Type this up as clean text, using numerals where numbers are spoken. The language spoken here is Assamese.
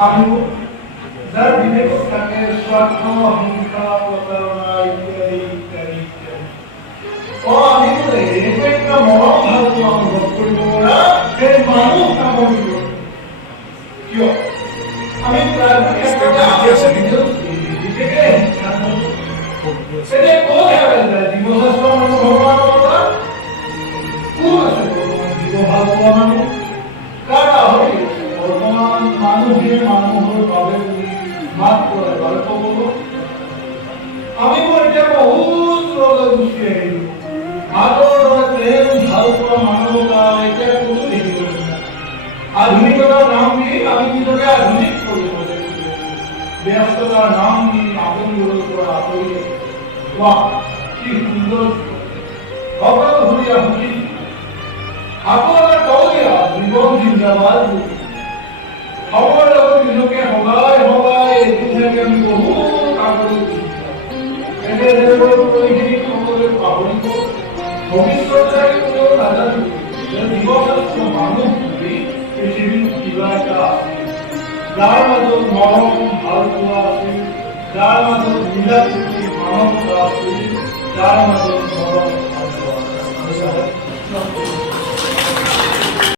ভাবিব যাৰ বিবেক থাকে স্বাৰ্থ হিংসা প্ৰতাৰণা ইত্যাদি ইত্যাদি ইত্যাদি আমি বলে একটা মৰম ভালটো অনুভৱ কৰিব পৰা সেই মানুহ কামৰ কিয় আমি সেটা কোথায় যায় জীবশাস্ত্ৰ মানুষ ভগবানেৰ কথা কোন আছে বৰ্তমান জীব ভাল পোৱা মানুহ কাৰা হয়ে বৰ্তমান মানুষে মানুহৰ বাবে মাত কৰে গল্প বলো আমি মোৰ এতিয়া বহুত ৰলে গুচি আহিলো আগৰ প্ৰেম ভাল পোৱা মানৱতা এতিয়া কোনো দেখিব আধুনিকতাৰ নাম দি আমি নিজকে আধুনিক কৰিব লাগিব ব্যস্ততাৰ নাম দি আপোনবোৰৰ পৰা আঁতৰি বাহ কি সুন্দৰ সকলো ঘূৰিয়া শুনি আকৌ এটা কওঁগীয়া জীৱন জিন্দাবাদ খবৰ লগত নিজকে সদায় সদায় এইটো থাকে আমি বহুত আগলৈ এনেদৰে পৰিখিনি সকলোৱে পাহৰিব ভৱিষ্যতে কোনেও নাজানিব যে জীৱশ্ৰেষ্ঠ মানুহ বুলি পৃথিৱীত কিবা এটা আছে যাৰ মাজত মৰম ভাল পোৱা আছিল যাৰ মাজত মিলা প্ৰীতি মানৱতা আছিল যাৰ মাজত মৰম